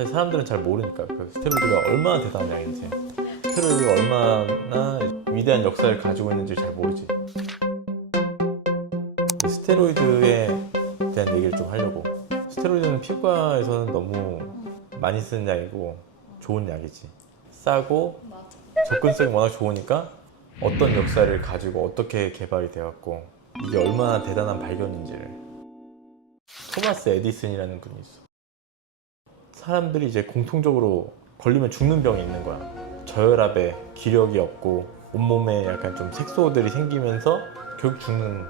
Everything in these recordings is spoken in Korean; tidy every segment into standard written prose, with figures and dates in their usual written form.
사실 사람들은 잘 모르니까 그 스테로이드가 얼마나 대단한 약인지, 스테로이드가 얼마나 위대한 역사를 가지고 있는지 잘 모르지. 스테로이드에 대한 얘기를 좀 하려고. 스테로이드는 피부과에서는 너무 많이 쓰는 약이고 좋은 약이지. 싸고 접근성이 워낙 좋으니까 어떤 역사를 가지고 어떻게 개발이 되었고 이게 얼마나 대단한 발견인지를. 토마스 에디슨이라는 분이 있어. 사람들이 이제 공통적으로 걸리면 죽는 병이 있는 거야. 저혈압에 기력이 없고 온몸에 약간 좀 색소들이 생기면서 결국 죽는,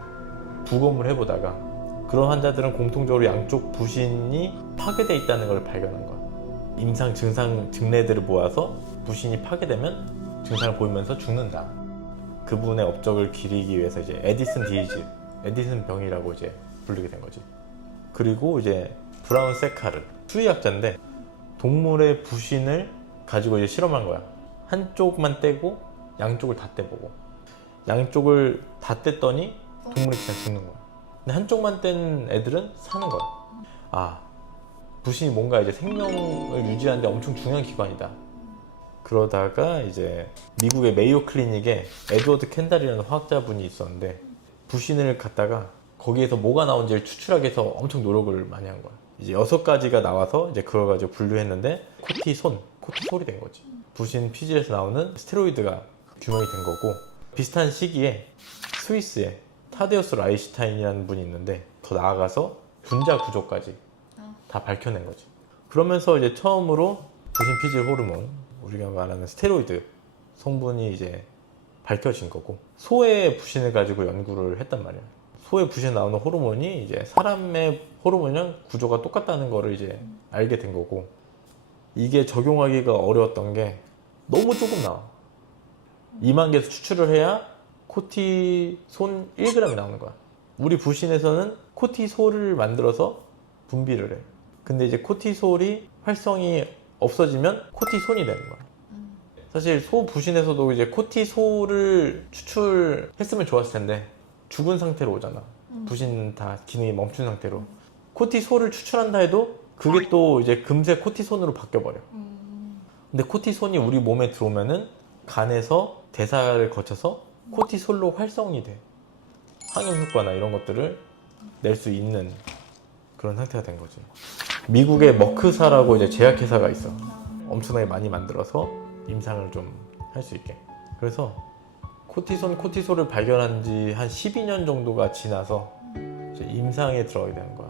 부검을 해보다가 그런 환자들은 공통적으로 양쪽 부신이 파괴되어 있다는 걸 발견한 거야. 임상 증상 증례들을 모아서 부신이 파괴되면 증상을 보이면서 죽는다. 그분의 업적을 기리기 위해서 이제 에디슨 디지즈, 에디슨 병이라고 이제 부르게 된 거지. 그리고 이제 브라운 세카르, 수의학자인데 동물의 부신을 가지고 이제 실험한 거야. 한쪽만 떼고 양쪽을 다 떼보고, 양쪽을 다 뗐더니 동물이 그냥 죽는 거야. 근데 한쪽만 뗀 애들은 사는 거야. 아, 부신이 뭔가 이제 생명을 유지하는데 엄청 중요한 기관이다. 그러다가 이제 미국의 메이오 클리닉에 에드워드 켄달이라는 화학자분이 있었는데 부신을 갖다가 거기에서 뭐가 나온지를 추출하기 위해서 엄청 노력을 많이 한 거야. 이제 6가지가 나와서 이제 그걸 가지고 분류했는데 코티솔이 된 거지. 부신 피질에서 나오는 스테로이드가 규명이 된 거고, 비슷한 시기에 스위스에 타데우스 라이슈타인이라는 분이 있는데 더 나아가서 분자 구조까지 다 밝혀낸 거지. 그러면서 이제 처음으로 부신 피질 호르몬, 우리가 말하는 스테로이드 성분이 이제 밝혀진 거고, 소의 부신을 가지고 연구를 했단 말이야. 소의 부신에 나오는 호르몬이 이제 사람의 호르몬이랑 구조가 똑같다는 거를 이제 알게 된 거고, 이게 적용하기가 어려웠던 게 너무 조금 나와. 2만 개에서 추출을 해야 코티손 1g이 나오는 거야. 우리 부신에서는 코티솔을 만들어서 분비를 해. 근데 이제 코티솔이 활성이 없어지면 코티손이 되는 거야. 사실 소 부신에서도 이제 코티솔을 추출했으면 좋았을 텐데 죽은 상태로 오잖아. 부신 다 기능이 멈춘 상태로. 코티솔을 추출한다 해도 그게 또 이제 금세 코티손으로 바뀌어버려. 근데 코티손이 우리 몸에 들어오면은 간에서 대사를 거쳐서 코티솔로 활성이 돼. 항염 효과나 이런 것들을 낼 수 있는 그런 상태가 된 거지. 미국의 머크사라고 이제 제약회사가 있어. 엄청나게 많이 만들어서 임상을 좀 할 수 있게. 그래서 코티솔을 발견한 지 한 12년 정도가 지나서 이제 임상에 들어가게 되는 거야.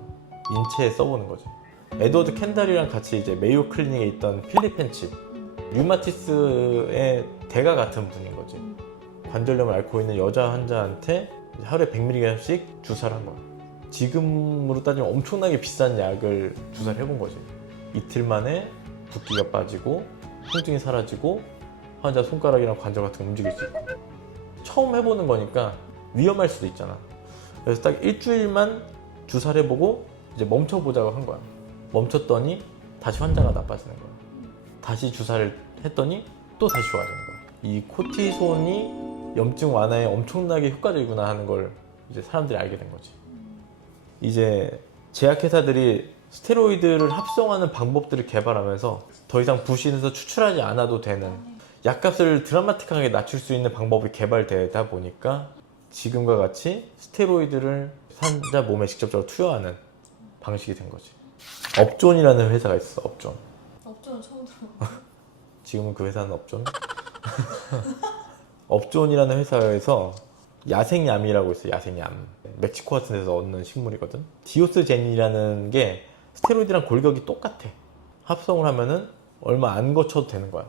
인체에 써보는 거지. 에드워드 켄달이랑 같이 이제 메이오 클리닉에 있던 필립 헨치, 류마티스의 대가 같은 분인 거지. 관절염을 앓고 있는 여자 환자한테 하루에 100mg씩 주사를 한 거야. 지금으로 따지면 엄청나게 비싼 약을 주사를 해본 거지. 이틀 만에 붓기가 빠지고 통증이 사라지고 환자 손가락이랑 관절 같은 거 움직일 수 있고. 처음 해보는 거니까 위험할 수도 있잖아. 그래서 딱 일주일만 주사를 해보고 이제 멈춰보자고 한 거야. 멈췄더니 다시 환자가 나빠지는 거야. 다시 주사를 했더니 또 다시 좋아지는 거야. 이 코티손이 염증 완화에 엄청나게 효과적이구나 하는 걸 이제 사람들이 알게 된 거지. 이제 제약회사들이 스테로이드를 합성하는 방법들을 개발하면서 더 이상 부신에서 추출하지 않아도 되는, 약값을 드라마틱하게 낮출 수 있는 방법이 개발되다 보니까 지금과 같이 스테로이드를 환자 몸에 직접적으로 투여하는 방식이 된 거지. 업존이라는 회사가 있어. 업존. 업종은 처음 들어. 지금은 그 회사는 업존. 업존이라는 회사에서 야생얌이라고 있어. 야생얌. 멕시코 같은 데서 얻는 식물이거든. 디오스제닌이라는 게 스테로이드랑 골격이 똑같아. 합성을 하면은 얼마 안 거쳐도 되는 거야.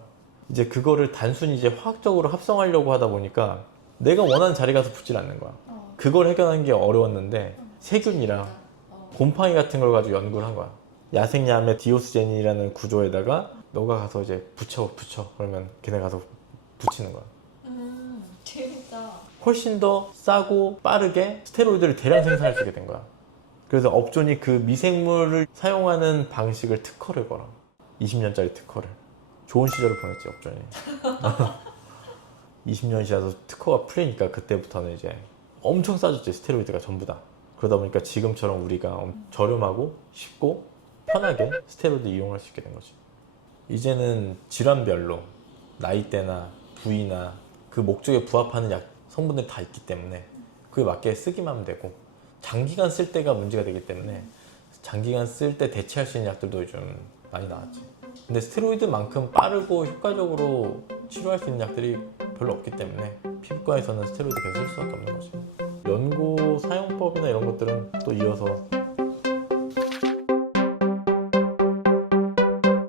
이제 그거를 단순히 이제 화학적으로 합성하려고 하다 보니까 내가 원하는 자리 가서 붙질 않는 거야. 그걸 해결하는 게 어려웠는데 세균이랑 곰팡이 같은 걸 가지고 연구를 한 거야. 야생얌의 디오스제닌이라는 구조에다가 너가 가서 이제 붙여 그러면 걔네 가서 붙이는 거야. 재밌다. 훨씬 더 싸고 빠르게 스테로이드를 대량 생산할 수 있게 된 거야. 그래서 업존이 그 미생물을 사용하는 방식을 특허를 걸어. 20년짜리 특허를. 좋은 시절을 보냈지, 업존이. 20년이 지나서 특허가 풀리니까 그때부터는 이제 엄청 싸졌지, 스테로이드가 전부 다. 그러다 보니까 지금처럼 우리가 저렴하고 쉽고 편하게 스테로이드 이용할 수 있게 된 거죠. 이제는 질환별로 나이대나 부위나 그 목적에 부합하는 약 성분들이 다 있기 때문에 그에 맞게 쓰기만 하면 되고, 장기간 쓸 때가 문제가 되기 때문에 장기간 쓸 때 대체할 수 있는 약들도 요즘 많이 나왔지. 근데 스테로이드만큼 빠르고 효과적으로 치료할 수 있는 약들이 별로 없기 때문에 피부과에서는 스테로이드 계속 쓸 수밖에 없는 거죠. 연고 사용법이나 이런 것들은 또 이어서